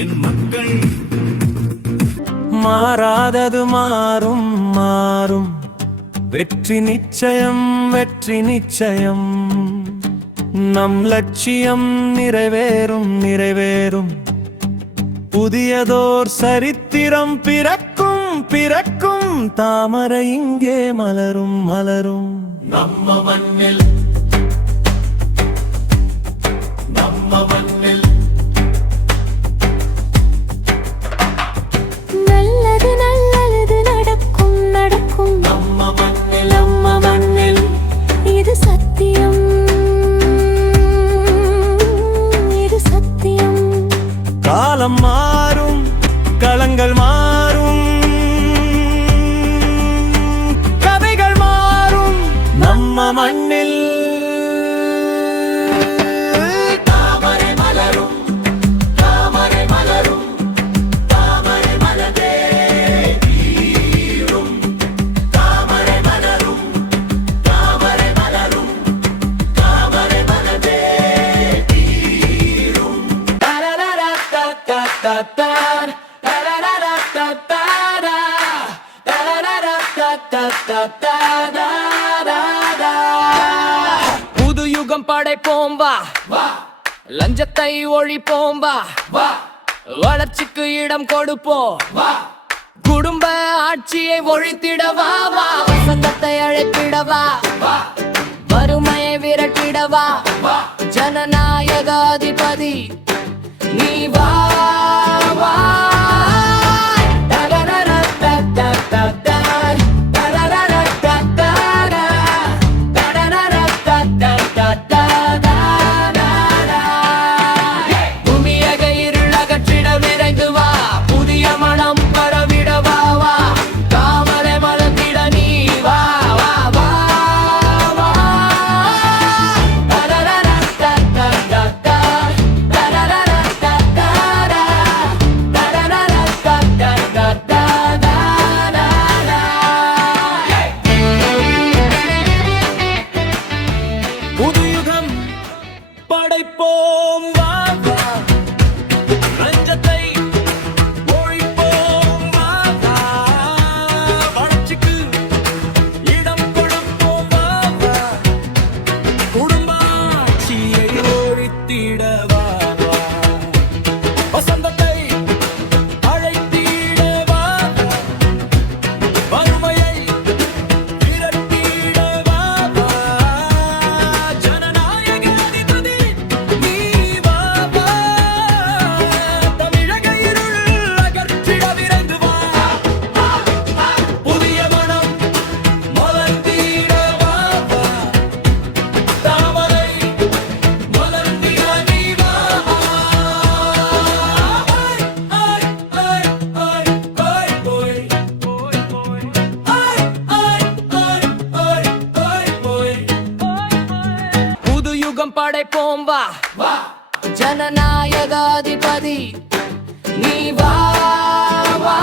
என் மக்கள். மாறாதது மாறும் மாறும், வெற்றி நிச்சயம் வெற்றி நிச்சயம். நம் லட்சியம் நிறைவேறும் நிறைவேறும், புதியதோர் சரித்திரம் பிறக்கும் பிறக்கும். தாமரை இங்கே மலரும் மலரும். நம்ம மண்ணில் நம்ம மண்ணில் நல்லது நல்லது நடக்கும் நடக்கும். நம்ம மண்ணில் நம்ம மண்ணில் இது சத்தியம் இது சத்தியம். காலம் மாறும் களங்கள் மாறும், கதைகள் மாறும் நம்ம மண்ணில். தாமரை மலரும் தாமரை மலரும் தாமரை மலரே தீரும். தாமரை மலரும் தாமரை மலரும் தாமரை மலரே தீரும். புது யுகம் படைப்போம் வா, லஞ்சத்தை ஒழிப்போம் வா, வளர்ச்சிக்கு இடம் கொடுப்போம் வா, குடும்ப ஆட்சியை ஒழித்திடவா வா, வசந்தத்தை அழைத்திடவா வா, வறுமையை விரட்டிடவா வா, ஜனநாயக அதிபதி நீ வா வா. படைப்போம் வா வா, லஞ்சத்தை ஒழிப்போம் வா வா, வளர்ச்சிக்கு இடம் கொடுப்போம் வா வா, குடும்ப ஆட்சியை ஒழித்திட வா வா, வசந்தத்தை அழைத்திட வா வா, வறுமையை விரட்டிட வா வா, ஜனநாயக அதிபதி நீ வா வா, தமிழக இருள் அகற்றிட விரைந்து வா, புதிய மனம் மலர்ந்திட வா வா, தாமரை மலர்ந்திட நீ வா. புது யுகம் படைப்போம் வா, ஜனநாயக அதிபதி நீ வா வா.